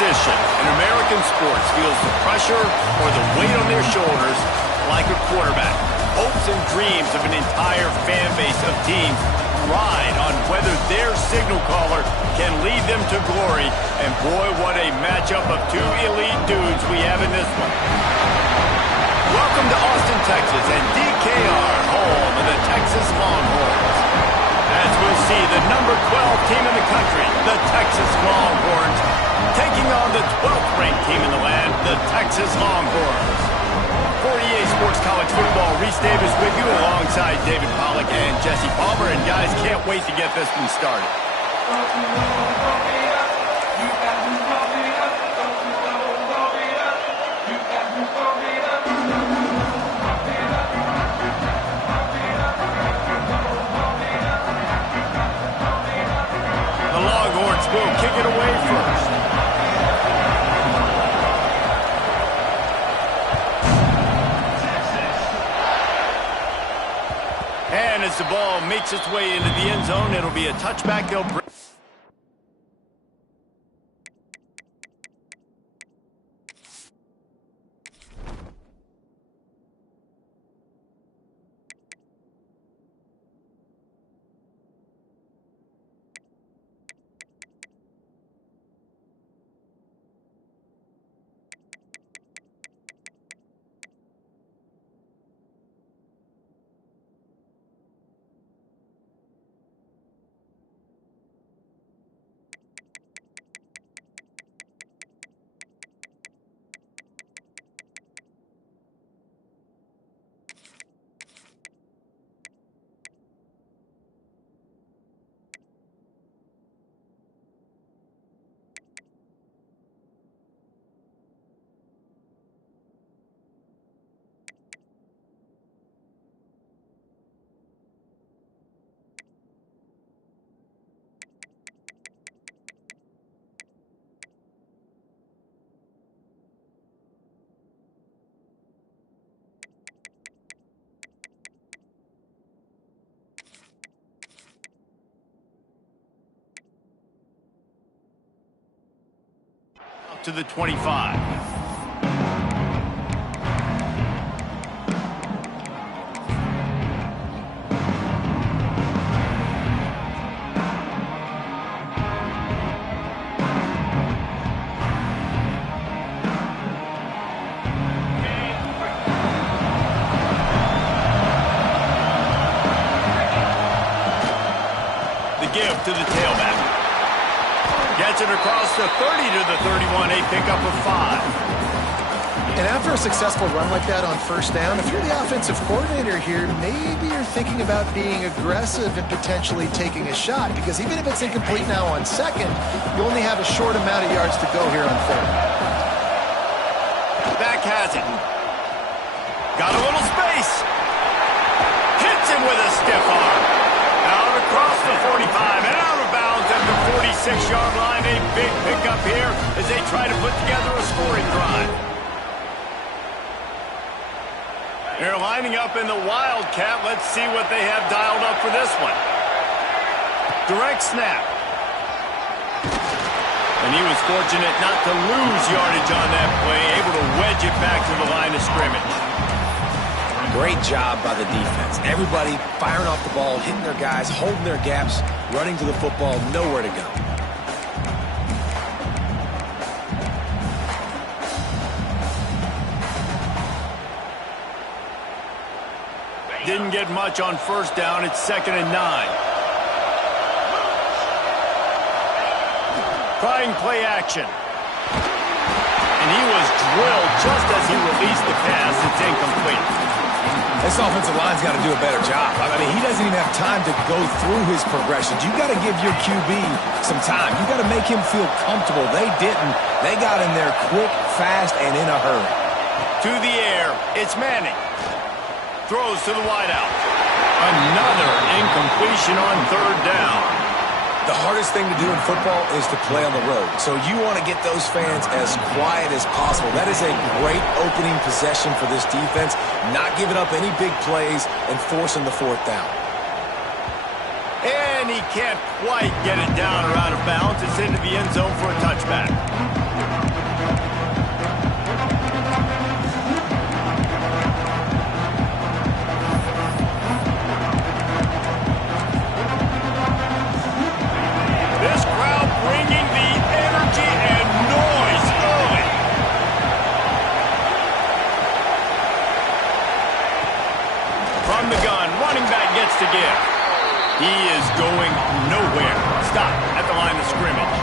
position in American sports feels the pressure or the weight on their shoulders like a quarterback. Hopes and dreams of an entire fan base of teams ride on whether their signal caller can lead them to glory. And boy, what a matchup of two elite dudes we have in this one. Welcome to Austin, Texas, and DKR, home of the Texas Longhorns. As we'll see, the number 12 team in the country, the Texas Longhorns, taking on the 12th ranked team in the land, the Texas Longhorns. For EA Sports College Football, Reese Davis with you alongside David Pollack and Jesse Palmer. And guys, can't wait to get this one started. The Longhorns will kick it away first. And as the ball makes its way into the end zone, it'll be a touchback. They'll bring. To the 25. The give to the tailback. Gets it across the 30 to the 31, a pickup of 5. And after a successful run like that on first down, if you're the offensive coordinator here, maybe you're thinking about being aggressive and potentially taking a shot, because even if it's incomplete now on second, you only have a short amount of yards to go here on third. Back has it. Got a little space. Hits him with a stiff arm. Out across the 45 and out of bounds at the 46-yard line. A big pickup here as they try to put together a scoring drive. They're lining up in the Wildcat. Let's see what they have dialed up for this one. Direct snap. And he was fortunate not to lose yardage on that play, able to wedge it back to the line of scrimmage. Great job by the defense. Everybody firing off the ball, hitting their guys, holding their gaps, running to the football, nowhere to go. Didn't get much on first down. It's 2nd and 9. Trying play action. And he was drilled just as he released the pass. It's incomplete. This offensive line's got to do a better job. I mean, he doesn't even have time to go through his progressions. You got to give your QB some time. You got to make him feel comfortable. They didn't. They got in there quick, fast, and in a hurry. To the air, it's Manning. Throws to the wideout. Another incompletion on third down. The hardest thing to do in football is to play on the road. So you want to get those fans as quiet as possible. That is a great opening possession for this defense. Not giving up any big plays and forcing the fourth down. And he can't quite get it down or out of bounds. It's into the end zone for a touchback. running back gets to give. He is going nowhere. Stop at the line of scrimmage.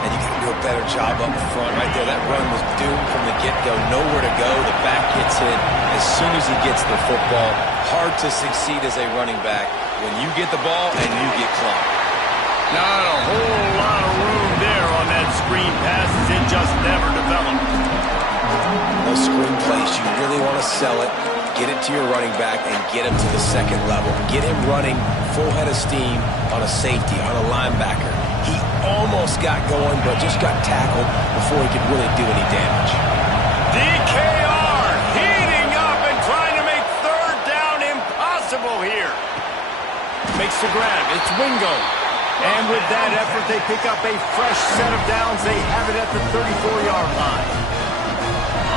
And you got to do a better job up front right there. That run was doomed from the get-go. Nowhere to go. The back gets hit as soon as he gets the football. Hard to succeed as a running back when you get the ball and you get clocked. Not a whole lot of room there on that screen pass as it just never developed. Those screen plays, you really want to sell it, get it to your running back, and get him to the second level. Get him running full head of steam on a safety, on a linebacker. He almost got going, but just got tackled before he could really do any damage. DKR heating up and trying to make third down impossible here. Makes the grab. It's Wingo. And with that effort, they pick up a fresh set of downs. They have it at the 34-yard line.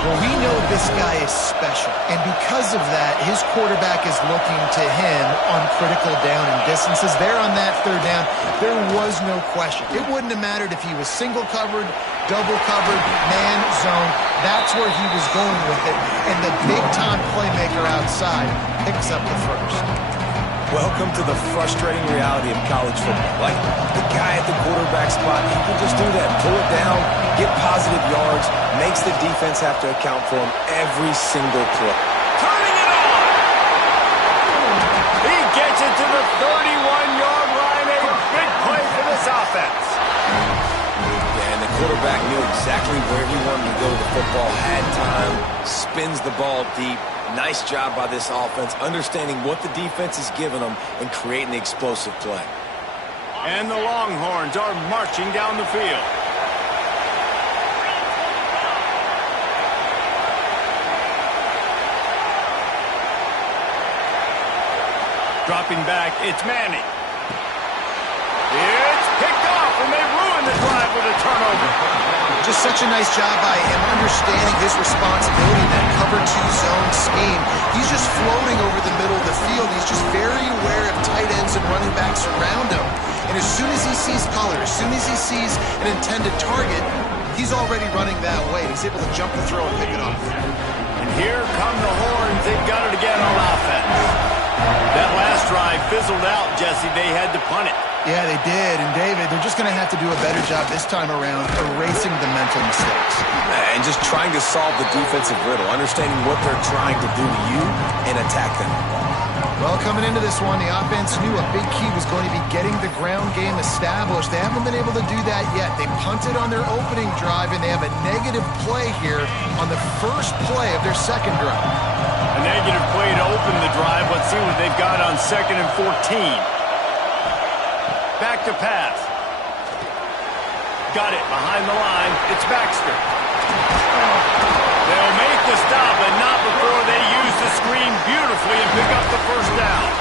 Well, we know this guy is special, and because of that, his quarterback is looking to him on critical down and distances. There on that third down, there was no question. It wouldn't have mattered if he was single covered, double covered, man, zone. That's where he was going with it, and the big-time playmaker outside picks up the first. Welcome to the frustrating reality of college football. Like, the guy at the quarterback spot, he can just do that. Pull it down, get positive yards, makes the defense have to account for him every single play. Turning it on! He gets it to the 31-yard line. A big play for this offense. And the quarterback knew exactly where he wanted to go with the football, had time, spins the ball deep. Nice job by this offense, understanding what the defense is giving them and creating the explosive play. And the Longhorns are marching down the field. Dropping back, it's Manning. It's picked off, and they ruin the drive with a turnover. Just such a nice job by him understanding his responsibility in that cover two zone scheme. He's just floating over the middle of the field. He's just very aware of tight ends and running backs around him. And as soon as he sees color, as soon as he sees an intended target, he's already running that way. He's able to jump the throw and pick it off. And here come the Horns. They've got it again on offense. That last drive fizzled out, Jesse. They had to punt it. Yeah, they did. And, David, they're just going to have to do a better job this time around erasing the mental mistakes. And just trying to solve the defensive riddle, understanding what they're trying to do to you and attack them. Well, coming into this one, the offense knew a big key was going to be getting the ground game established. They haven't been able to do that yet. They punted on their opening drive, and they have a negative play here on the first play of their second drive. A negative play to open the drive. Let's see what they've got on 2nd and 14. Back to pass. Got it behind the line. It's Baxter. They'll make the stop, but not before they use the screen beautifully and pick up the first down.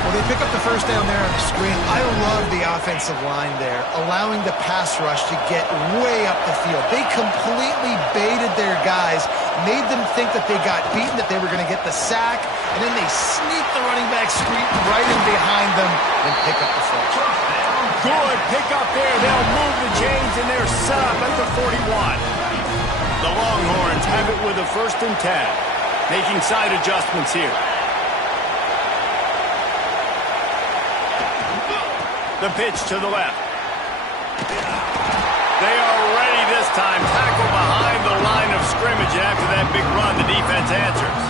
Well, they pick up the first down there on the screen. I love the offensive line there, allowing the pass rush to get way up the field. They completely baited their guys, made them think that they got beaten, that they were going to get the sack, and then they sneak the running back screen right in behind them and pick up the first. Good pick up there. They'll move the chains, and they're set up at the 41. The Longhorns have it with a 1st and 10, making side adjustments here. The pitch to the left. They are ready this time. Tackle behind the line of scrimmage. And after that big run, the defense answers.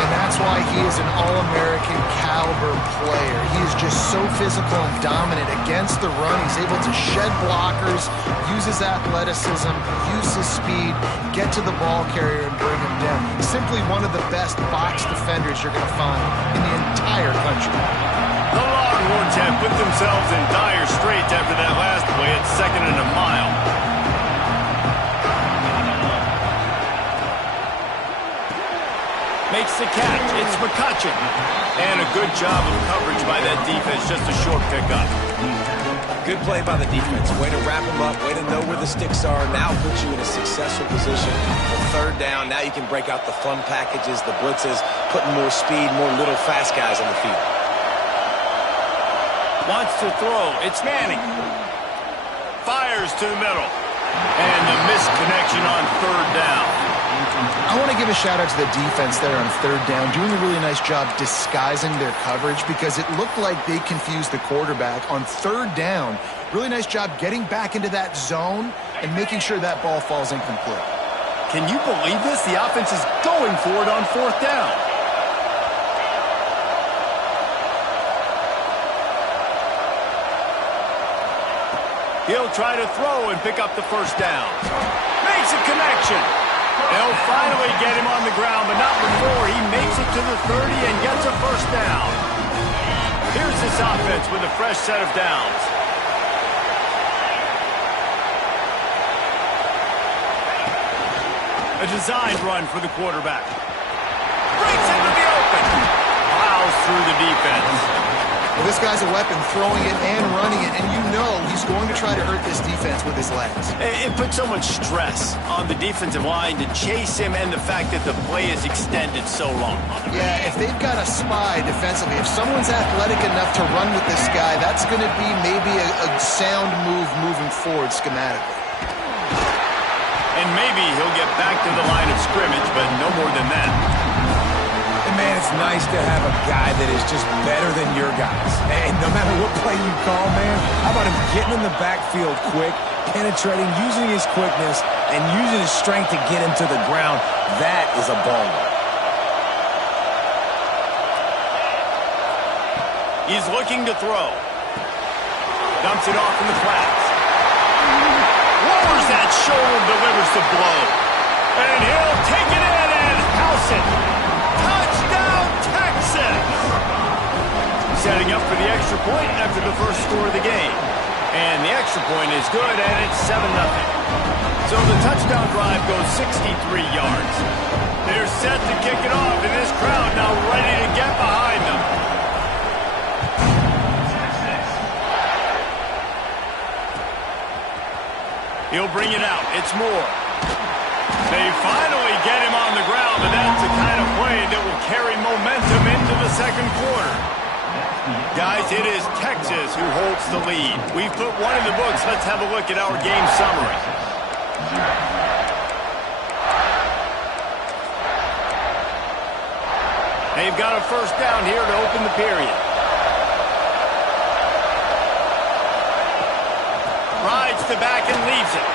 And that's why he is an All-American caliber player. He is just so physical and dominant against the run. He's able to shed blockers, use his athleticism, use his speed, get to the ball carrier and bring him down. He's simply one of the best box defenders you're going to find in the entire country. The Longhorns have put themselves in dire straits after that last play at 2nd and a mile. Makes the catch. It's McCutcheon. And a good job of coverage by that defense. Just a short pickup. Good play by the defense. Way to wrap them up. Way to know where the sticks are. Now put you in a successful position for 3rd down. Now you can break out the fun packages, the blitzes, putting more speed, more little fast guys on the field. Wants to throw. It's Manning. Fires to the middle. And the missed connection on 3rd down. I want to give a shout out to the defense there on third down, doing a really nice job disguising their coverage because it looked like they confused the quarterback on third down. Really nice job getting back into that zone and making sure that ball falls incomplete. Can you believe this? The offense is going for it on fourth down. He'll try to throw and pick up the first down. Makes a connection. They'll finally get him on the ground, but not before he makes it to the 30 and gets a first down. Here's this offense with a fresh set of downs. A designed run for the quarterback. Breaks into the open. Plows through the defense. Well, this guy's a weapon, throwing it and running it, and you know he's going to try to hurt this defense with his legs. It puts so much stress on the defensive line to chase him and the fact that the play is extended so long. Yeah, if they've got a spy defensively, if someone's athletic enough to run with this guy, that's going to be maybe a sound move moving forward schematically. And maybe he'll get back to the line of scrimmage, but no more than that. And man, it's nice to have a guy that is just better than your guys. And no matter what play you call, man, how about him getting in the backfield quick, penetrating, using his quickness, and using his strength to get him to the ground? That is a baller. He's looking to throw. Dumps it off in the flats. Lowers that shoulder, delivers the blow. And he'll take it in and house it. Touchdown, Texas! Setting up for the extra point after the first score of the game. And the extra point is good, and it's 7-0. So the touchdown drive goes 63 yards. They're set to kick it off, and this crowd now ready to get behind them. He'll bring it out. It's Moore. They finally get him on the ground, but that's the kind of play that will carry momentum into the second quarter. Guys, it is Texas who holds the lead. We've put one in the books. Let's have a look at our game summary. They've got a first down here to open the period. Rides the back and leaves it.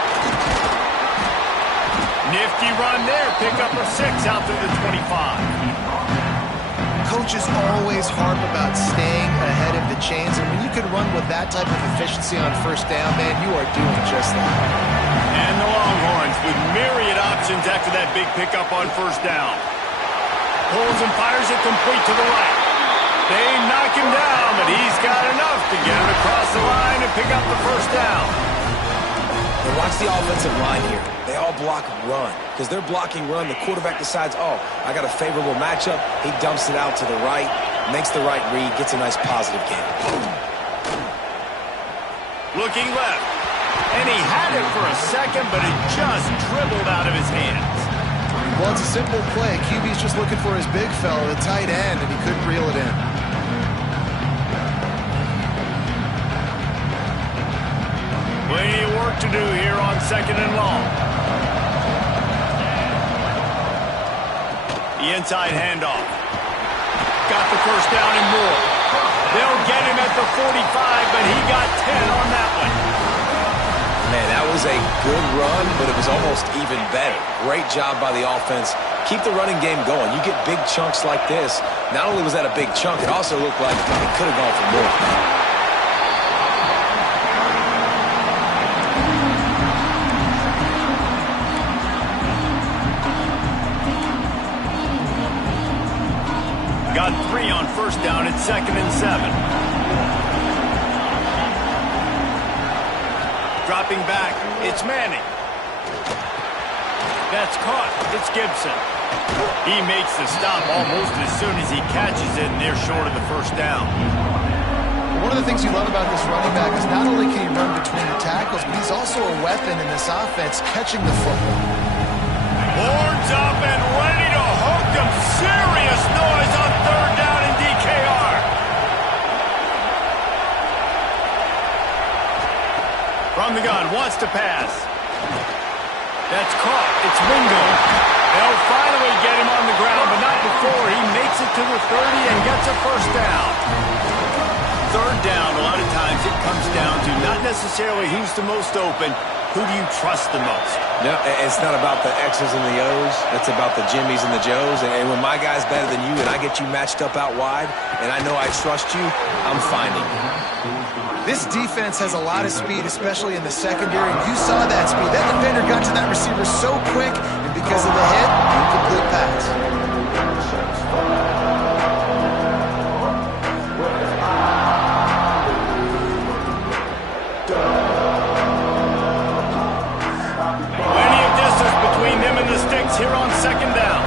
Nifty run there. Pickup of 6 out to the 25. Coaches always harp about staying ahead of the chains, and when you can run with that type of efficiency on first down, man, you are doing just that. And the Longhorns with myriad options after that big pickup on first down. Pulls and fires it complete to the right. They knock him down, but he's got enough to get him across the line and pick up the first down. And watch the offensive line here. They all block run. Because they're blocking run, the quarterback decides, oh, I got a favorable matchup. He dumps it out to the right, makes the right read, gets a nice positive gain. Looking left. And he had it for a second, but it just dribbled out of his hands. Well, it's a simple play. QB's just looking for his big fella, the tight end, and he couldn't reel it in. Plenty of work to do here on second and long. The inside handoff. Got the first down and more. They'll get him at the 45, but he got 10 on that one. Man, that was a good run, but it was almost even better. Great job by the offense. Keep the running game going. You get big chunks like this. Not only was that a big chunk, it also looked like it could have gone for more. Got 3 on first down at 2nd and 7. Dropping back, it's Manning. That's caught, it's Gibson. He makes the stop almost as soon as he catches it, and they're short of the first down. One of the things you love about this running back is not only can he run between the tackles, but he's also a weapon in this offense catching the football. Horns up and ready to hook them. Serious noise on third down in DKR. From the gun, wants to pass. That's caught. It's Ringo. They'll finally get him on the ground, but not before he makes it to the 30 and gets a first down. Third down, a lot of times it comes down to not necessarily who's the most open, who do you trust the most? No, it's not about the X's and the O's. It's about the Jimmys and the Joes. And when my guy's better than you and I get you matched up out wide and I know I trust you, I'm finding you. This defense has a lot of speed, especially in the secondary. You saw that speed. That defender got to that receiver so quick, and because of the hit, incomplete pass. Plenty of distance between them and the sticks here on second down.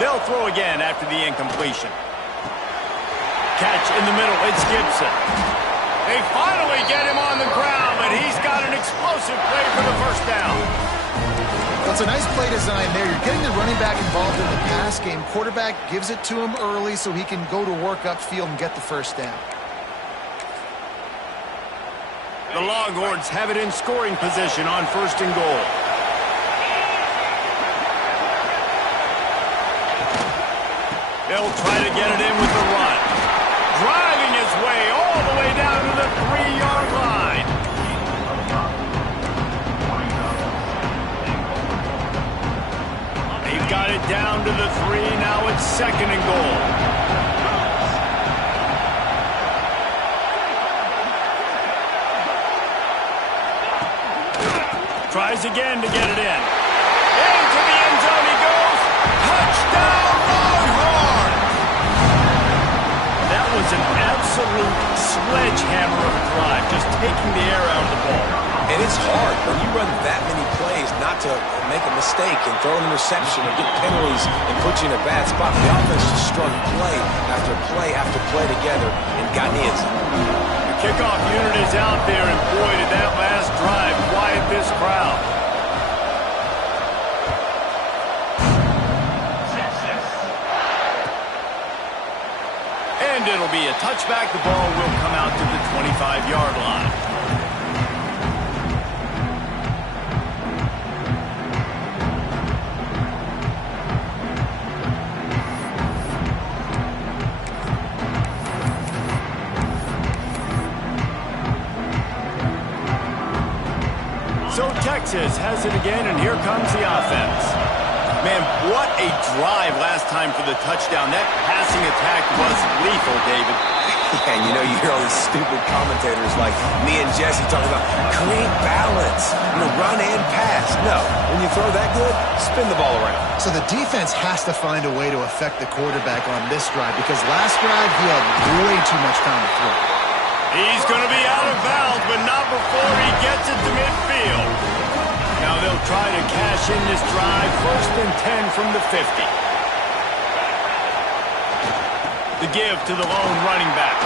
They'll throw again after the incompletion. Catch in the middle, it's Gibson. They finally get him on the ground, but he's got an explosive play for the first down. That's a nice play design there. You're getting the running back involved in the pass game. Quarterback gives it to him early so he can go to work upfield and get the first down. The Longhorns have it in scoring position on first and goal. They'll try to get it in with the run. Driving his way all the way down to the 3-yard line. They've got it down to the 3. Now it's second and goal. Tries again to get it in. Into the end zone he goes. Touchdown, Longhorns! That was an absolute sledgehammer of a drive, just taking the air out of the ball. And it's hard when you run that many plays not to make a mistake and throw an interception or get penalties and put you in a bad spot. The offense just strung play after play after play together and got in the end zone. The kickoff unit is out there, and boy, did that last drive quiet this crowd. And it'll be a touchback. The ball will come out to the 25-yard line. So Texas has it again, and here comes the offense. Man, what a drive last time for the touchdown. That passing attack was lethal, David. Yeah, and you know, you hear all these stupid commentators like me and Jesse talking about create balance, run and pass. No, when you throw that good, spin the ball around. So the defense has to find a way to affect the quarterback on this drive because last drive he had way too much time to throw. He's going to be out of bounds, but not before he gets it to midfield. Now they'll try to cash in this drive. First and 10 from the 50. The give to the lone running back.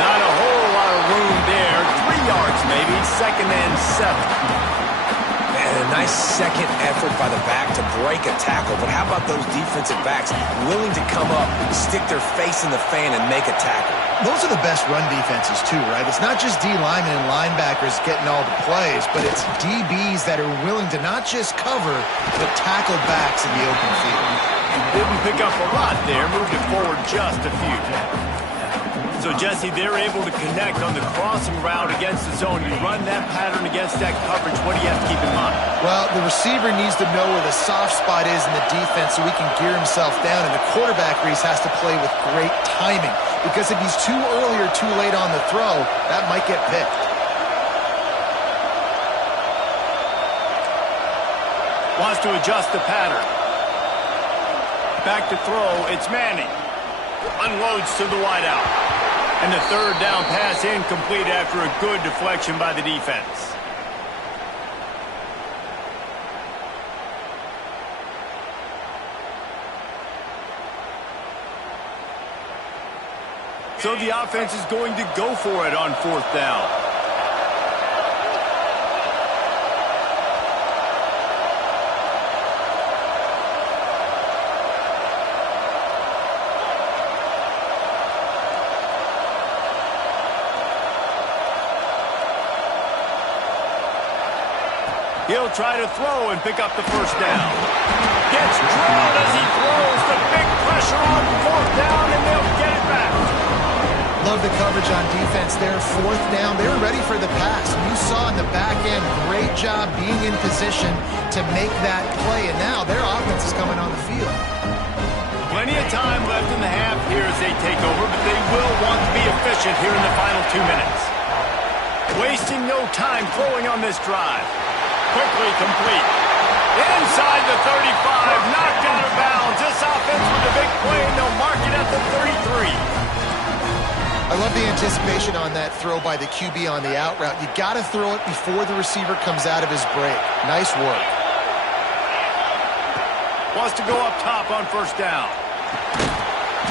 Not a whole lot of room there. 3 yards maybe. Second and 7. And a nice second effort by the back to break a tackle. But how about those defensive backs willing to come up, stick their face in the fan, and make a tackle? Those are the best run defenses, too, right? It's not just D linemen and linebackers getting all the plays, but it's DBs that are willing to not just cover, but tackle backs in the open field. Didn't pick up a lot there. Moved it forward just a few. So, Jesse, they're able to connect on the crossing route against the zone. You run that pattern against that coverage. What do you have to keep in mind? Well, the receiver needs to know where the soft spot is in the defense so he can gear himself down, and the quarterback, Reese, has to play with great timing. Because if he's too early or too late on the throw, that might get picked. Wants to adjust the pattern. Back to throw, it's Manning. Unloads to the wideout. And the third down pass incomplete after a good deflection by the defense. So the offense is going to go for it on fourth down. He'll try to throw and pick up the first down. Gets drilled as he throws. The big pressure on fourth down, and they'll get it back. Love the coverage on defense there. Fourth down, they were ready for the pass. You saw in the back end, great job being in position to make that play, and now their offense is coming on the field. Plenty of time left in the half here as they take over, but they will want to be efficient here in the final 2 minutes. Wasting no time throwing on this drive. Quickly complete. Inside the 35, knocked out of bounds. This offense with a big play, and they'll mark it at the 33. I love the anticipation on that throw by the QB on the out route. You got to throw it before the receiver comes out of his break. Nice work. Wants to go up top on first down.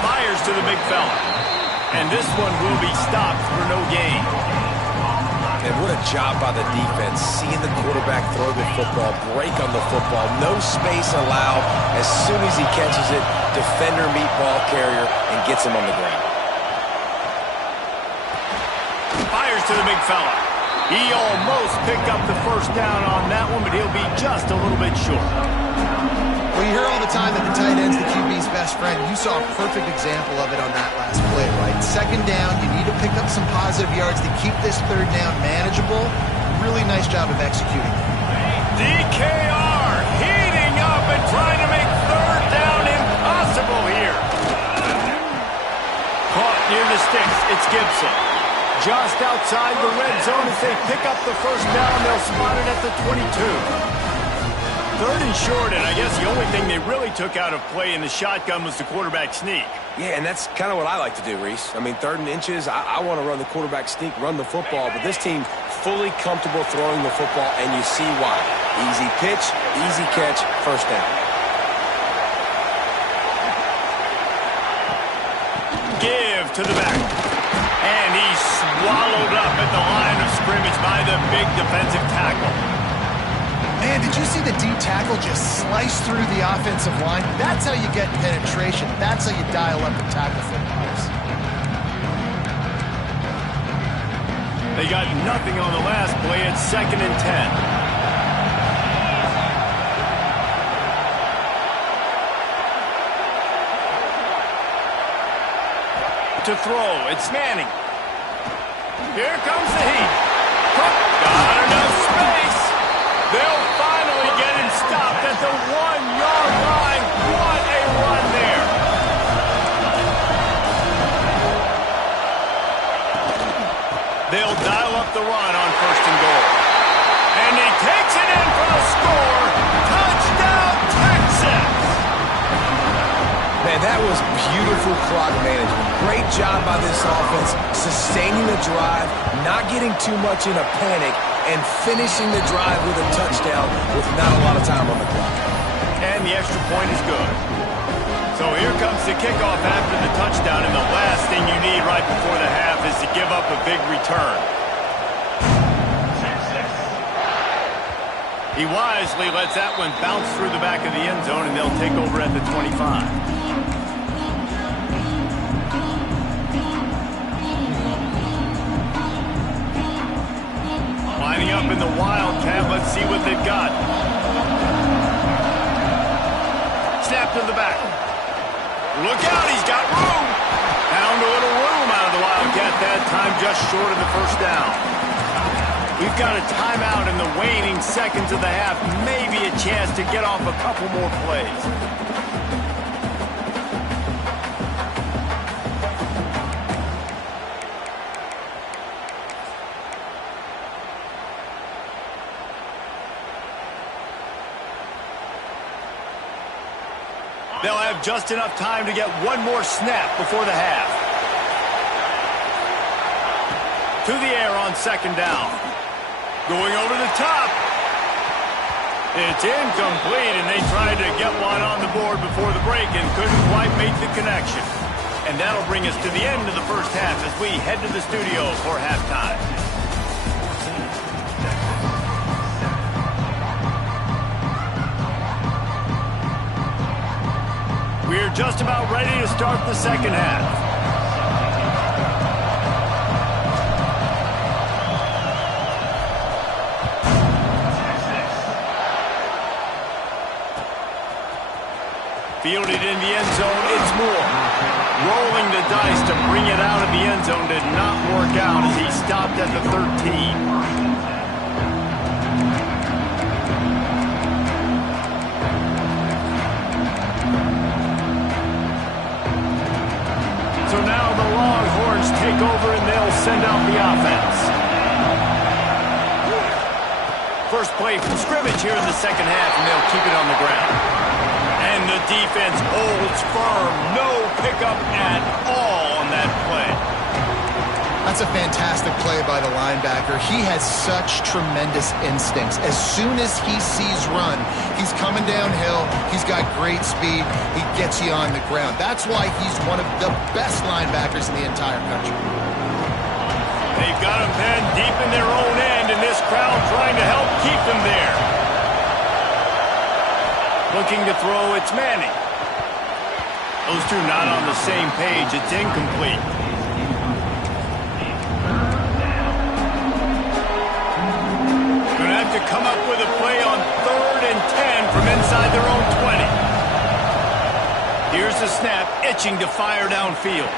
Fires to the big fella. And this one will be stopped for no gain. And what a job by the defense, seeing the quarterback throw the football, break on the football, no space allowed. As soon as he catches it, defender meet ball carrier and gets him on the ground. Fires to the big fella. He almost picked up the first down on that one, but he'll be just a little bit short. Well, you hear all the time that the tight end's the QB's best friend. You saw a perfect example of it on that last play, right? Second down, you need to pick up some positive yards to keep this third down manageable. Really nice job of executing. DKR heating up and trying to make third down impossible here. Caught near the sticks. It's Gibson. Just outside the red zone as they pick up the first down. They'll spot it at the 22. Third and short, and I guess the only thing they really took out of play in the shotgun was the quarterback sneak. Yeah, and that's kind of what I like to do, Reese. I mean, third and inches, I want to run the quarterback sneak, run the football, but this team fully comfortable throwing the football, and you see why. Easy pitch, easy catch, first down. Give to the back. And he's swallowed up at the line of scrimmage by the big defensive tackle. Man, did you see the D tackle just slice through the offensive line? That's how you get penetration. That's how you dial up the tackle footballs. They got nothing on the last play. It's 2nd and 10. To throw, it's Manning. Here comes the heat. Got enough space. They'll finally get him stopped at the 1-yard line. What a run there. They'll dial up the run on 1st and goal. And he takes it in for the score. Touchdown, Texas. Man, that was beautiful clock management. Great job by this offense, sustaining the drive, not getting too much in a panic, and finishing the drive with a touchdown with not a lot of time on the clock. And the extra point is good. So here comes the kickoff after the touchdown, and the last thing you need right before the half is to give up a big return. He wisely lets that one bounce through the back of the end zone, and they'll take over at the 25. Lining up in the Wildcat. Let's see what they've got. Snap to the back. Look out, he's got room. Found a little room out of the Wildcat that time, just short of the first down. We've got a timeout in the waning seconds of the half. Maybe a chance to get off a couple more plays. They'll have just enough time to get one more snap before the half. To the air on 2nd down. Going over the top. It's incomplete, and they tried to get one on the board before the break and couldn't quite make the connection. And that'll bring us to the end of the first half as we head to the studio for halftime. We're just about ready to start the second half. Fielded in the end zone, it's Moore. Rolling the dice to bring it out of the end zone did not work out as he stopped at the 13. So now the Longhorns take over and they'll send out the offense. First play from scrimmage here in the second half, and they'll keep it on the ground. And the defense holds firm. No pickup at all on that play. That's a fantastic play by the linebacker. He has such tremendous instincts. As soon as he sees run, he's coming downhill. He's got great speed. He gets you on the ground. That's why he's one of the best linebackers in the entire country. They've got him pinned deep in their own end, and this crowd trying to help keep them there. Looking to throw, it's Manning. Those two not on the same page. It's incomplete. To come up with a play on 3rd and 10 from inside their own 20. Here's the snap, itching to fire downfield.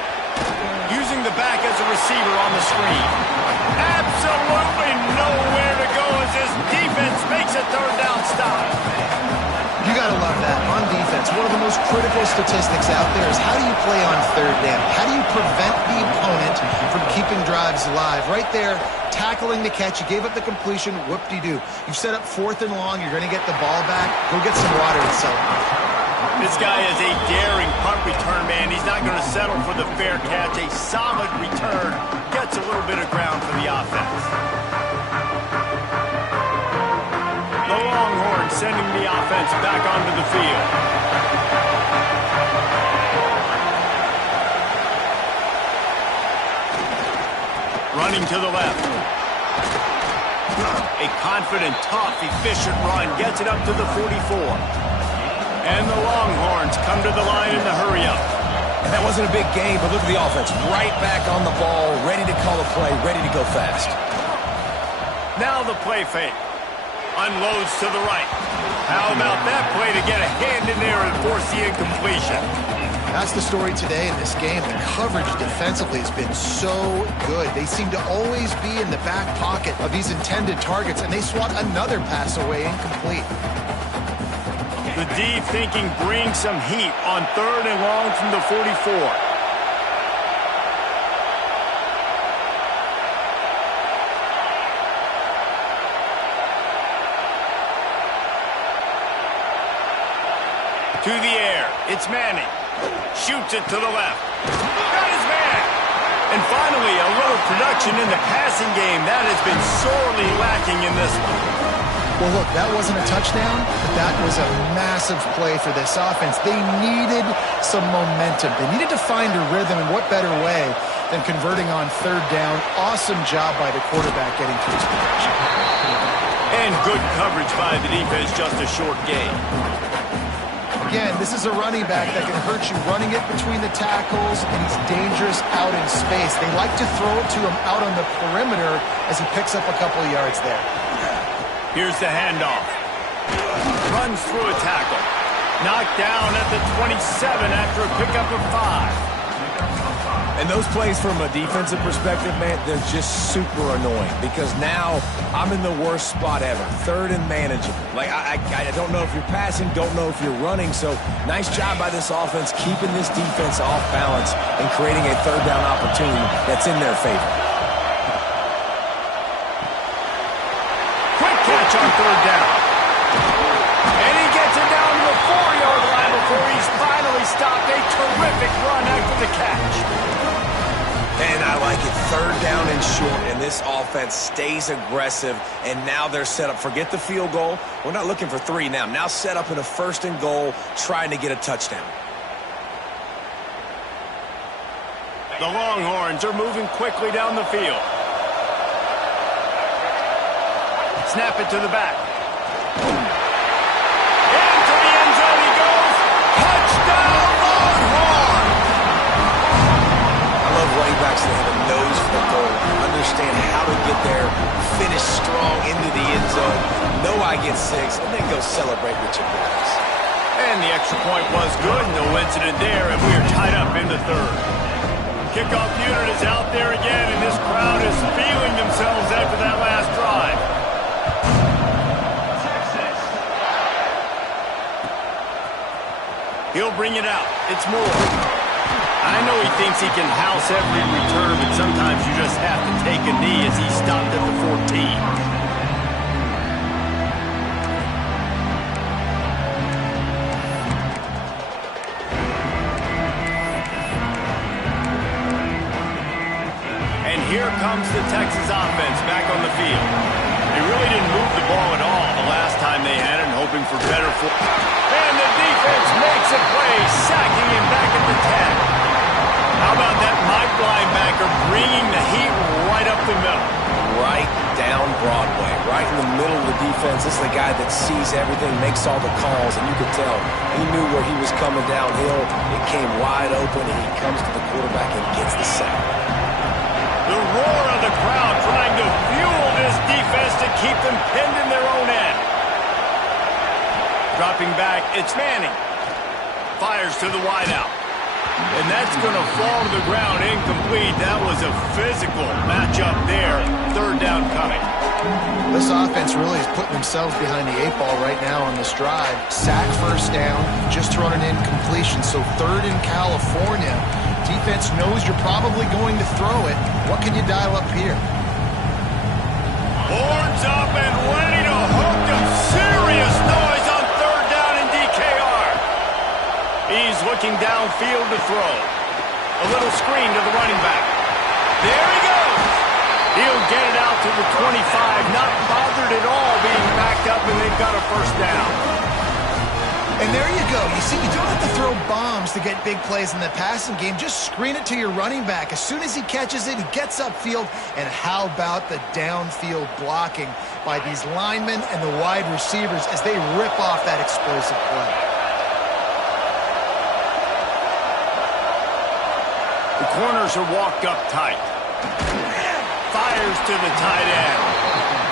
Using the back as a receiver on the screen. Absolutely nowhere to go as this defense makes a 3rd down stop. You got to love that. On defense, one of the most critical statistics out there is how do you play on 3rd down? How do you prevent the opponent from keeping drives alive? Right there, tackling the catch. You gave up the completion. Whoop-de-doo. You've set up 4th and long. You're going to get the ball back. Go get some water and celebrate. This guy is a daring punt return man. He's not going to settle for the fair catch. A solid return. Gets a little bit of ground for the offense. The Longhorns sending the offense back onto the field. Running to the left. A confident, tough, efficient run gets it up to the 44. And the Longhorns come to the line in the hurry up. And that wasn't a big game, but look at the offense. Right back on the ball, ready to call a play, ready to go fast. Now the play fake. Unloads to the right. How about that play to get a hand in there and force the incompletion? That's the story today in this game. The coverage defensively has been so good. They seem to always be in the back pocket of these intended targets, and they swat another pass away incomplete. The D thinking bring some heat on 3rd and long from the 44. To the air, it's Manning. Shoots it to the left. Got his man. And finally, a little production in the passing game. That has been sorely lacking in this one. Well, look, that wasn't a touchdown, but that was a massive play for this offense. They needed some momentum. They needed to find a rhythm, and what better way than converting on 3rd down. Awesome job by the quarterback getting to his protection. And good coverage by the defense, just a short gain. Again, this is a running back that can hurt you running it between the tackles, and he's dangerous out in space. They like to throw it to him out on the perimeter as he picks up a couple of yards there. Here's the handoff. Runs through a tackle. Knocked down at the 27 after a pickup of 5. And those plays from a defensive perspective, man, they're just super annoying because now I'm in the worst spot ever. 3rd and manageable. Like, I don't know if you're passing, don't know if you're running. So nice job by this offense keeping this defense off balance and creating a 3rd down opportunity that's in their favor. Quick catch on 3rd down. And he gets it down to the 4-yard line before he's finally stopped. A terrific run after the catch. And I like it. 3rd down and short, and this offense stays aggressive, and now they're set up. Forget the field goal. We're not looking for 3 now. Now set up in a 1st and goal, trying to get a touchdown. The Longhorns are moving quickly down the field. Snap it to the back. Into the end zone he goes. Touchdown, Longhorns! I love running backs that have a nose for the goal, understand how to get there, finish strong into the end zone, know I get 6, and then go celebrate with your boys. And the extra point was good. No incident there, and we are tied up in the third. Kickoff unit is out there again, and this crowd is feeling themselves after that last drive. He'll bring it out. It's Moore. I know he thinks he can house every return, but sometimes you just have to take a knee as he stopped at the 14. Here comes the Texas offense back on the field. They really didn't move the ball at all the last time they had it, hoping for better. And the defense makes a play, sacking him back at the 10. How about that Mike linebacker bringing the heat right up the middle? Right down Broadway, right in the middle of the defense. This is the guy that sees everything, makes all the calls, and you could tell he knew where he was coming downhill. It came wide open, and he comes to the quarterback and gets the sack. The roar of the crowd trying to fuel this defense to keep them pinned in their own end. Dropping back, it's Manning. Fires to the wideout. And that's going to fall to the ground incomplete. That was a physical matchup there. Third down coming. This offense really is putting themselves behind the 8 ball right now on this drive. Sack first down, just thrown an incompletion. So third in California. Defense knows you're probably going to throw it. What can you dial up here? Horns up and ready to hook them. Serious noise on third down in DKR. He's looking downfield to throw. A little screen to the running back. There he goes. He'll get it out to the 25. Not bothered at all being backed up, and they've got a first down. And there you go. You see, you don't have to throw bombs to get big plays in the passing game. Just screen it to your running back. As soon as he catches it, he gets upfield. And how about the downfield blocking by these linemen and the wide receivers as they rip off that explosive play? The corners are walked up tight. Fires to the tight end.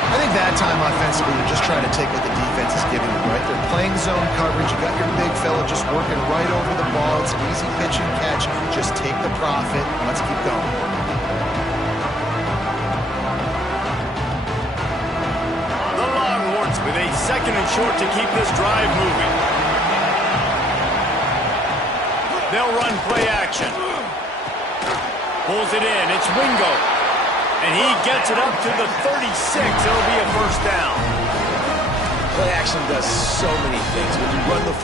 I think that time offensively, you're just trying to take what the defense is giving you, right? They're playing zone coverage. You got your big fella just working right over the ball. It's an easy pitch and catch. Just take the profit. Let's keep going. The Longhorns with a second and short to keep this drive moving. They'll run play action. Pulls it in. It's Wingo. And he gets it up to the 36. It'll be a first down. Play action does so many things. When you run the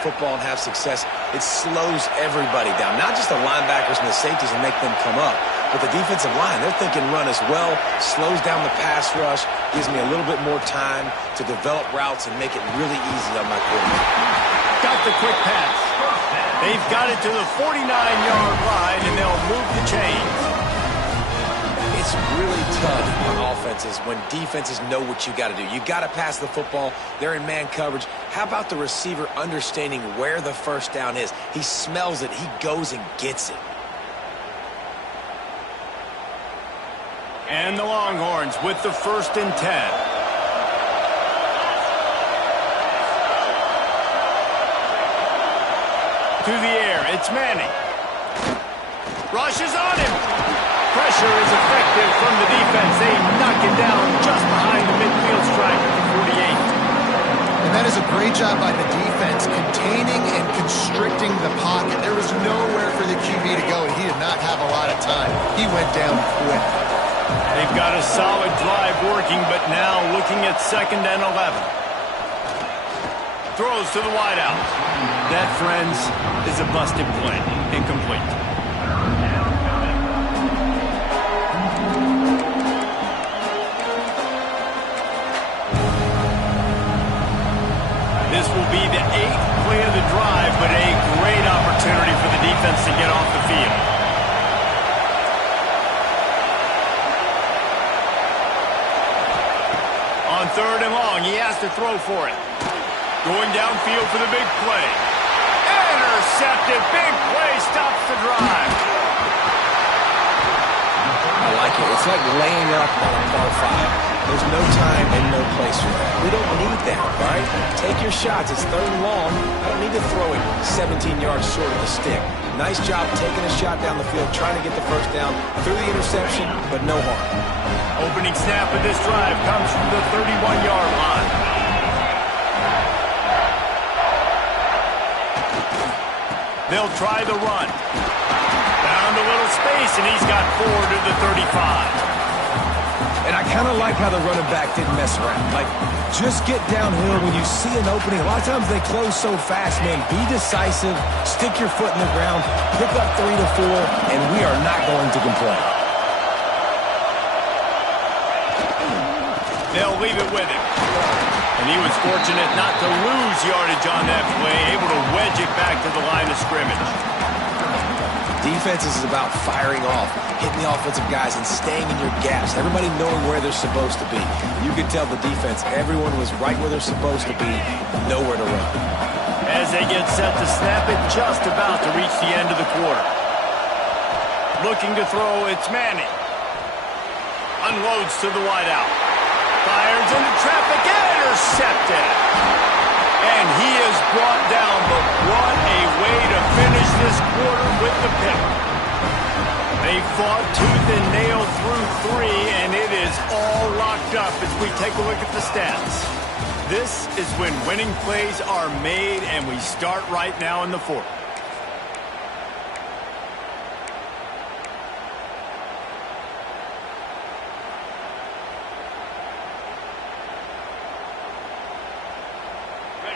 football and have success, it slows everybody down. Not just the linebackers and the safeties and make them come up, but the defensive line. They're thinking run as well. Slows down the pass rush. Gives me a little bit more time to develop routes and make it really easy on my quarterback. Got the quick pass. They've got it to the 49-yard line, and they'll move the chains. It's really tough on offenses when defenses know what you got to do. You got to pass the football. They're in man coverage. How about the receiver understanding where the first down is? He smells it. He goes and gets it. And the Longhorns with the 1st and 10. To the air, it's Manning. Rushes on him. Pressure is effective from the defense. They knock it down just behind the midfield stripe at the 48. And that is a great job by the defense, containing and constricting the pocket. There was nowhere for the QB to go, and he did not have a lot of time. He went down quick. They've got a solid drive working, but now looking at 2nd and 11. Throws to the wideout. That, friends, is a busted play. Incomplete. This will be the 8th play of the drive, but a great opportunity for the defense to get off the field. On 3rd and long, he has to throw for it. Going downfield for the big play. Intercepted. Big play stops the drive. I like it. It's like laying up on a par 5. There's no time and no place for that. We don't need that, right? Take your shots. It's 3rd and long. I don't need to throw it 17 yards short of the stick. Nice job taking a shot down the field, trying to get the first down through the interception, but no harm. Opening snap of this drive comes from the 31-yard line. They'll try the run. Found a little space, and he's got 4 to the 35. And I kind of like how the running back didn't mess around. Like, just get downhill when you see an opening. A lot of times they close so fast, man. Be decisive, stick your foot in the ground, pick up 3 to 4, and we are not going to complain. They'll leave it with him. And he was fortunate not to lose yardage on that play, able to wedge it back to the line of scrimmage. Defense is about firing off, hitting the offensive guys, and staying in your gaps. Everybody knowing where they're supposed to be. You could tell the defense, everyone was right where they're supposed to be, nowhere to run. As they get set to snap it, just about to reach the end of the quarter. Looking to throw, it's Manning. Unloads to the wideout. Fires into traffic, intercepted. And he is brought down, but what a way to finish this quarter with the pick. They fought tooth and nail through 3, and it is all locked up as we take a look at the stats. This is when winning plays are made, and we start right now in the 4th.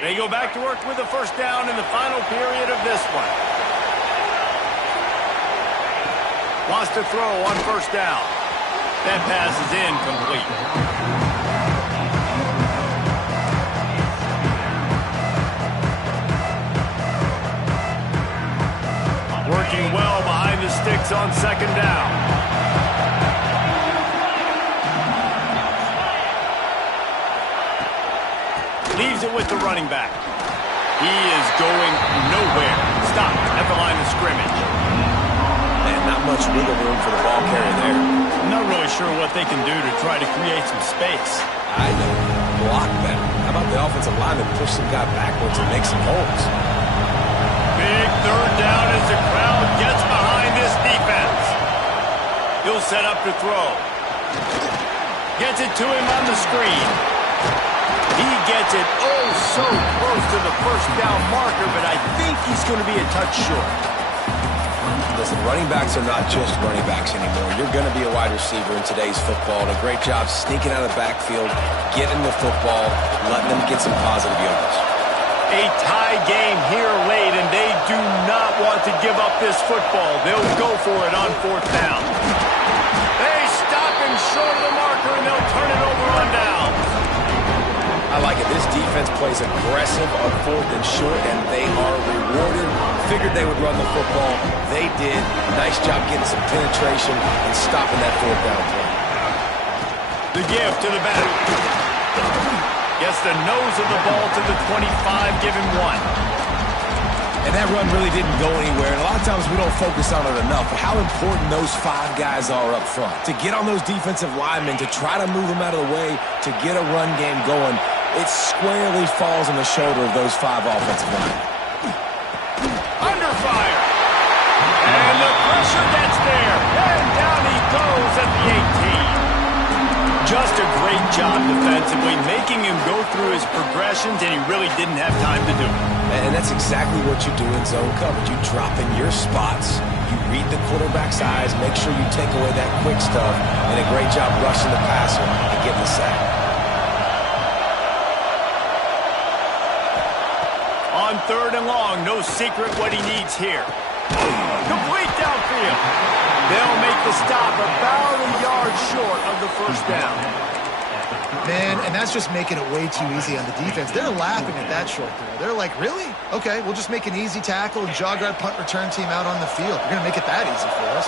They go back to work with a first down in the final period of this one. Wants to throw on first down. That pass is incomplete. Working well behind the sticks on 2nd down. Leaves it with the running back. He is going nowhere. Stop at the line of scrimmage. Man, not much wiggle room for the ball carrier there. I'm not really sure what they can do to try to create some space. I know. Block better. How about the offensive lineman push some guy backwards and make some holes? Big 3rd down as the crowd gets behind this defense. He'll set up to throw. Gets it to him on the screen. He gets it so close to the first down marker, but I think he's going to be a touch short. Listen, running backs are not just running backs anymore. You're going to be a wide receiver in today's football. And a great job sneaking out of the backfield, getting the football, letting them get some positive yards. A tie game here late, and they do not want to give up this football. They'll go for it on 4th down. They stop him short of the marker, and they'll turn it over on down. I like it. This defense plays aggressive on 4th and short, and they are rewarded. Figured they would run the football. They did. Nice job getting some penetration and stopping that 4th down play. The give to the back. Gets the nose of the ball to the 25, give him 1. And that run really didn't go anywhere. And a lot of times we don't focus on it enough, but how important those 5 guys are up front. To get on those defensive linemen, to try to move them out of the way, to get a run game going, it squarely falls on the shoulder of those 5 offensive linemen. Under fire. And the pressure gets there. And down he goes at the 18. Just a great job defensively, making him go through his progressions, and he really didn't have time to do it. And that's exactly what you do in zone coverage. You drop in your spots, you read the quarterback's eyes, make sure you take away that quick stuff, and a great job rushing the passer and getting the sack. On 3rd and long, no secret what he needs here. Complete downfield. They'll make the stop about a yard short of the first down. Man, and that's just making it way too easy on the defense. They're laughing at that short throw. They're like, really? Okay, we'll just make an easy tackle and jog our punt return team out on the field. We're going to make it that easy for us.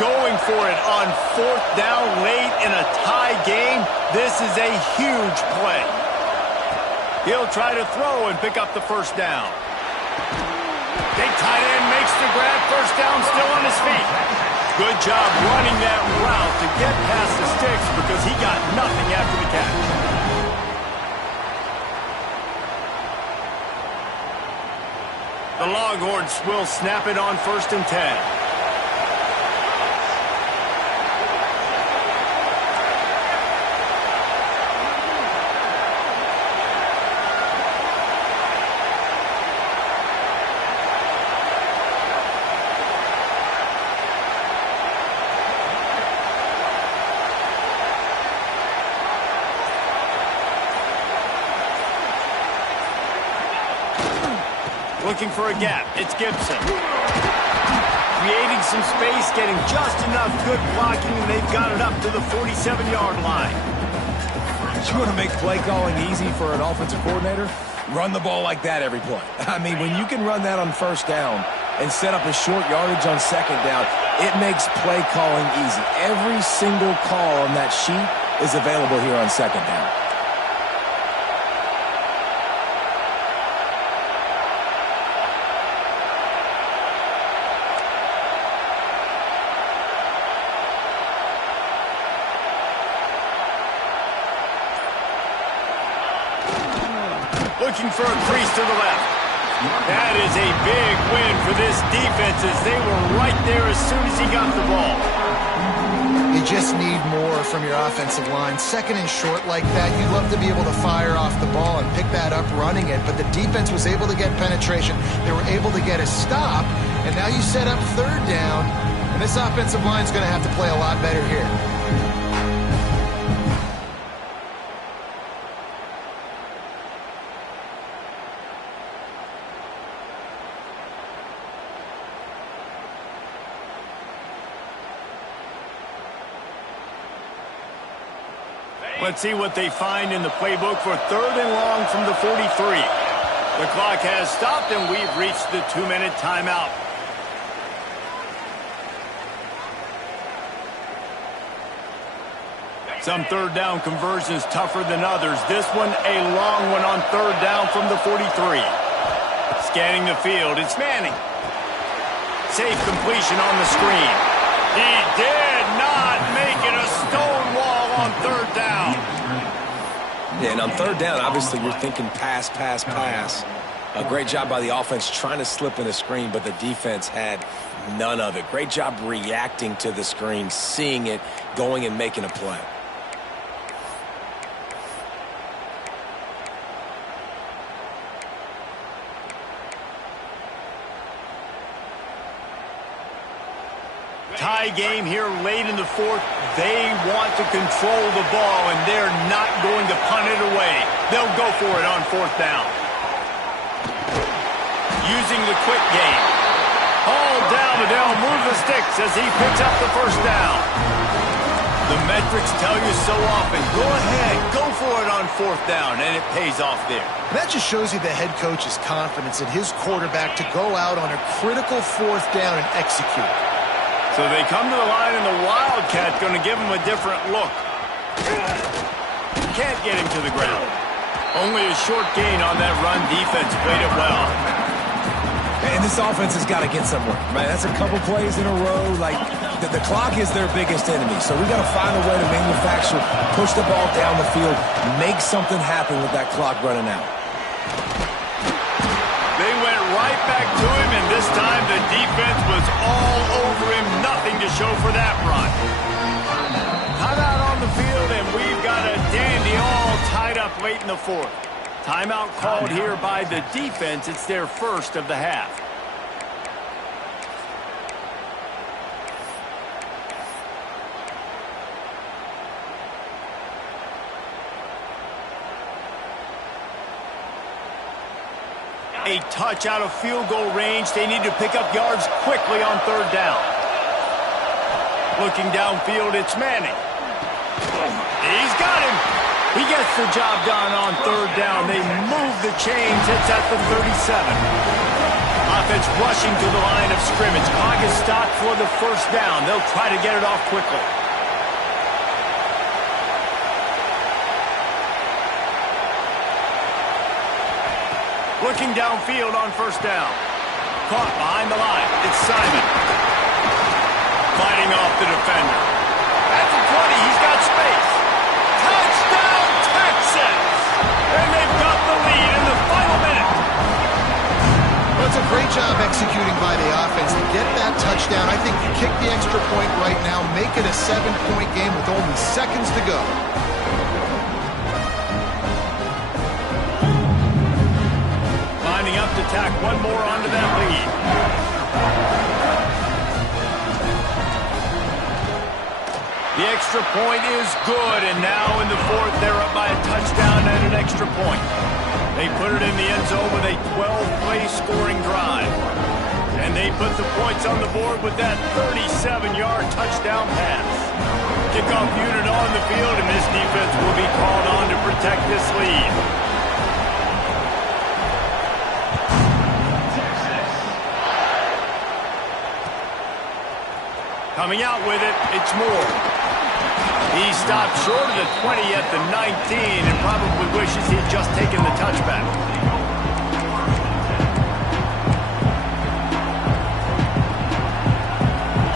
Going for it on 4th down late in a tie game. This is a huge play. He'll try to throw and pick up the first down. Big tight end makes the grab. First down, still on his feet. Good job running that route to get past the sticks because he got nothing after the catch. The Longhorns will snap it on 1st and 10. Looking for a gap. It's Gibson. Creating some space, getting just enough good blocking, and they've got it up to the 47-yard line. You want to make play calling easy for an offensive coordinator? Run the ball like that every play. I mean, when you can run that on 1st down and set up a short yardage on 2nd down, it makes play calling easy. Every single call on that sheet is available here on 2nd down. Looking for a crease to the left. That is a big win for this defense as they were right there as soon as he got the ball. You just need more from your offensive line. 2nd and short like that, you'd love to be able to fire off the ball and pick that up running it, but the defense was able to get penetration. They were able to get a stop, and now you set up 3rd down, and this offensive line is going to have to play a lot better here. Let's see what they find in the playbook for 3rd and long from the 43. The clock has stopped, and we've reached the 2-minute timeout. Some 3rd down conversions tougher than others. This one a long one on 3rd down from the 43. Scanning the field, it's Manning. Safe completion on the screen. He did not make it a stone wall on 3rd down. Yeah, and on 3rd down, obviously you're thinking pass, pass, pass. A great job by the offense trying to slip in a screen, but the defense had none of it. Great job reacting to the screen, seeing it, going and making a play. Tie game here late in the 4th. They want to control the ball, and they're not going to punt it away. They'll go for it on 4th down. Using the quick game. Hauled down, and they'll move the sticks as he picks up the 1st down. The metrics tell you so often, go ahead, go for it on 4th down, and it pays off there. That just shows you the head coach's confidence in his quarterback to go out on a critical 4th down and execute. So they come to the line, and the Wildcat's going to give him a different look. Can't get him to the ground. Only a short gain on that run. Defense played it well. And this offense has got to get somewhere, right? That's a couple plays in a row. Like, the clock is their biggest enemy. So we got to find a way to manufacture, push the ball down the field, make something happen with that clock running out. They went right back to him, and this time the defense was all over him. Nothing to show for that run. Timeout on the field, and we've got a dandy all tied up late in the 4th. Timeout called here by the defense. It's their 1st of the half. A touch out of field goal range. They need to pick up yards quickly on 3rd down. Looking downfield, it's Manning. He's got him. He gets the job done on 3rd down. They move the chains. It's at the 37. Offense rushing to the line of scrimmage. Clock is stopped for the 1st down. They'll try to get it off quickly. Looking downfield on 1st down. Caught behind the line. It's Simon. Fighting off the defender. At the 20, he's got space. Touchdown, Texas! And they've got the lead in the final minute. Well, it's a great job executing by the offense to get that touchdown. I think you kick the extra point right now, make it a 7-point game with only seconds to go. Lining up to tack one more onto that lead. The extra point is good, and now in the fourth, they're up by a touchdown and an extra point. They put it in the end zone with a 12-play scoring drive. And they put the points on the board with that 37-yard touchdown pass. Kickoff unit on the field, and this defense will be called on to protect this lead. Coming out with it, it's Moore. He stopped short of the 20 at the 19 and probably wishes he'd just taken the touchback.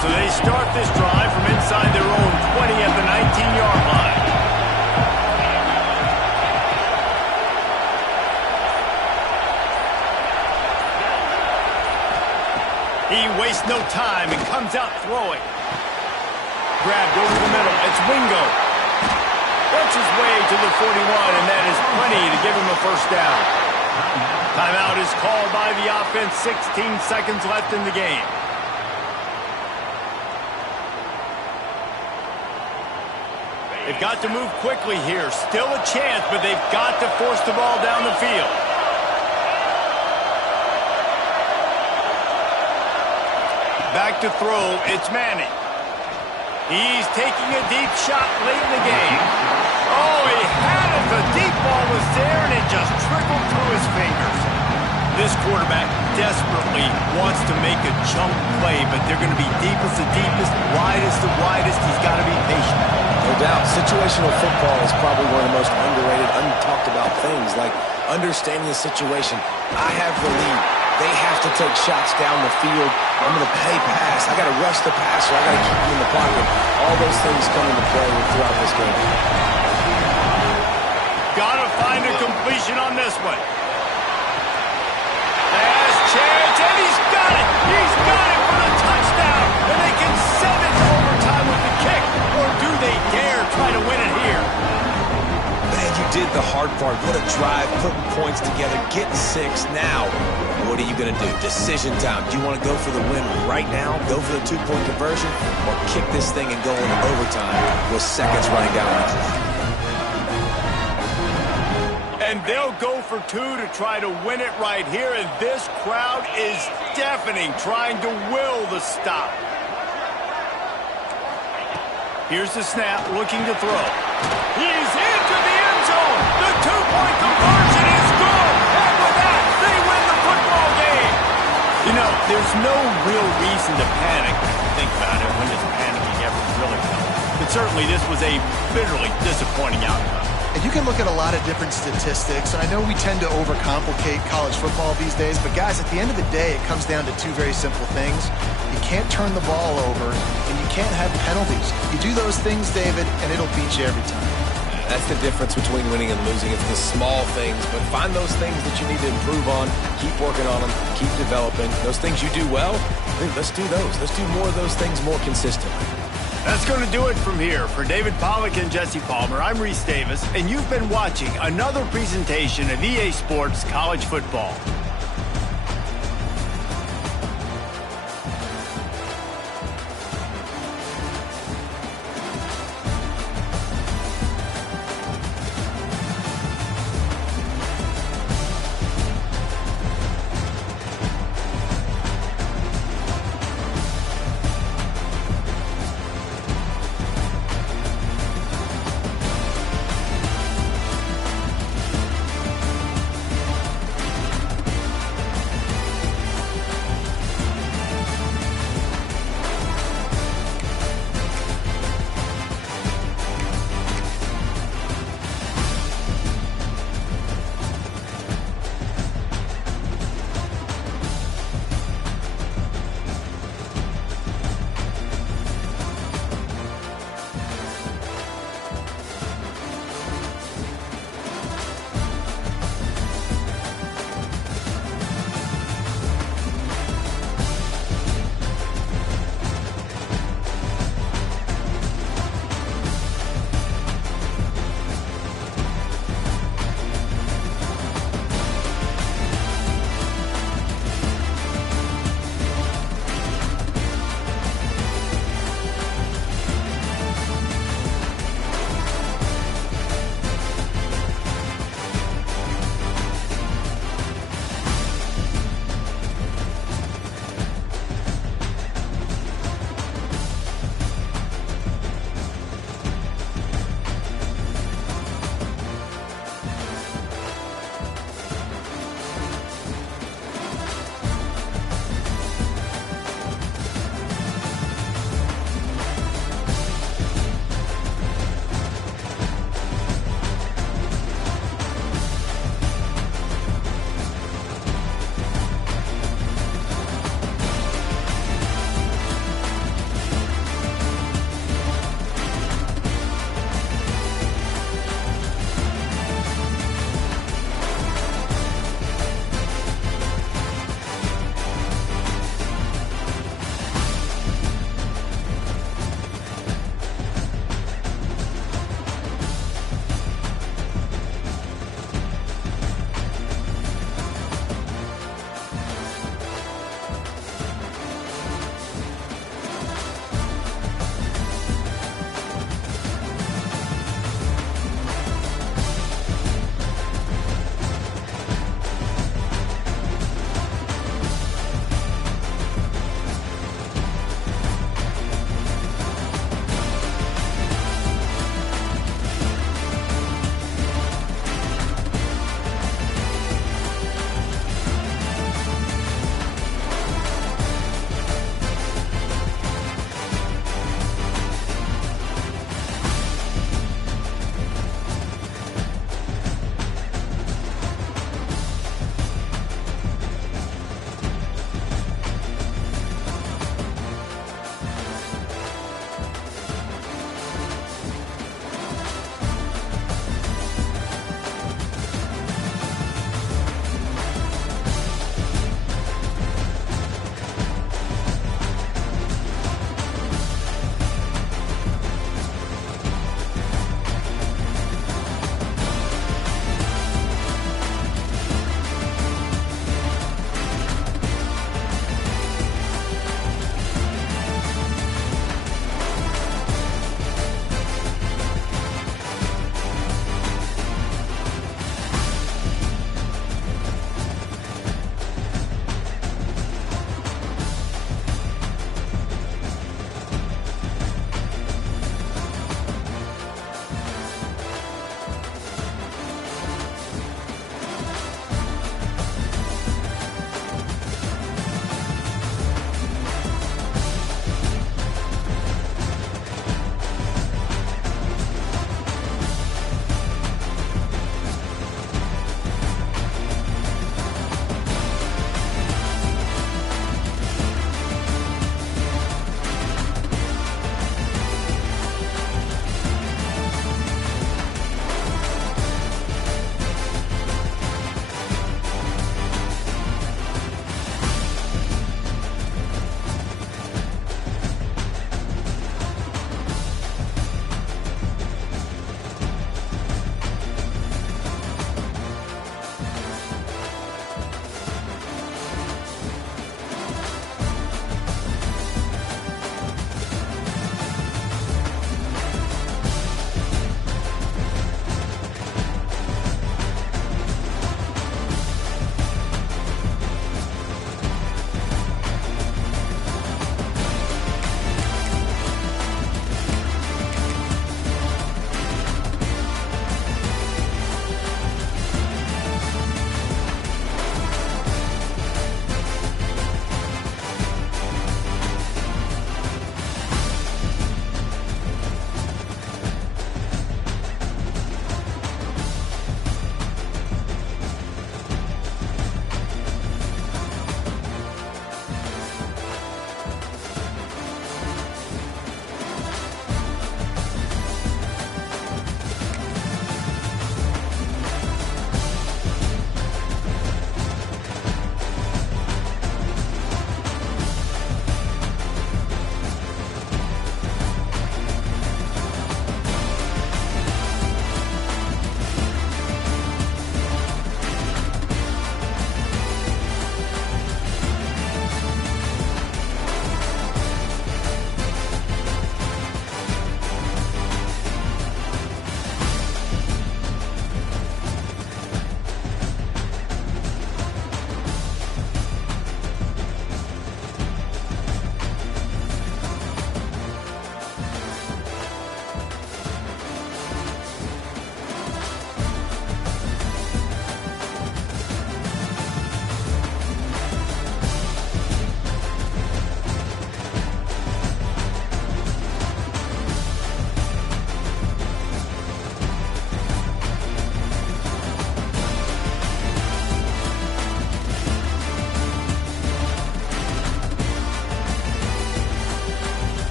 So they start this drive from inside their own 20 at the 19-yard line. He wastes no time and comes out throwing. Grabbed over the middle. It's Wingo. Works his way to the 41, and that is plenty to give him a first down. Timeout is called by the offense. 16 seconds left in the game. They've got to move quickly here. Still a chance, but they've got to force the ball down the field. Back to throw. It's Manning. He's taking a deep shot late in the game. Oh, he had it. The deep ball was there, and it just trickled through his fingers. This quarterback desperately wants to make a chunk play, but they're going to be deepest the deepest, widest the widest. He's got to be patient. No doubt. Situational football is probably one of the most underrated, untalked about things, like understanding the situation. I have the lead. They have to take shots down the field. I'm going to play pass. I got to rush the passer. I got to keep him in the pocket. All those things come into play throughout this game. Got to find a completion on this one. Last chance, and he's got it. He's got it for the touchdown. And they can send it to overtime with the kick. Or do they dare try to win it here? Man, you did the hard part. What a drive, putting points together, getting 6. Now, what are you going to do? Decision time. Do you want to go for the win right now, go for the 2-point conversion, or kick this thing and go into overtime with seconds running down the clock? And they'll go for 2 to try to win it right here, and this crowd is deafening, trying to will the stop. Here's the snap, looking to throw. He's into the end zone. The 2-point conversion is good. And with that, they win the football game. You know, there's no real reason to panic. Think about it. When does panicking ever really come? But certainly this was a bitterly disappointing outcome. And you can look at a lot of different statistics. I know we tend to overcomplicate college football these days, but guys, at the end of the day, it comes down to 2 very simple things. You can't turn the ball over, and you can't have penalties. You do those things, David, and it'll beat you every time. That's the difference between winning and losing. It's the small things, but find those things that you need to improve on. Keep working on them. Keep developing. Those things you do well, let's do those. Let's do more of those things more consistently. That's going to do it from here. For David Pollack and Jesse Palmer, I'm Reese Davis, and you've been watching another presentation of EA Sports College Football.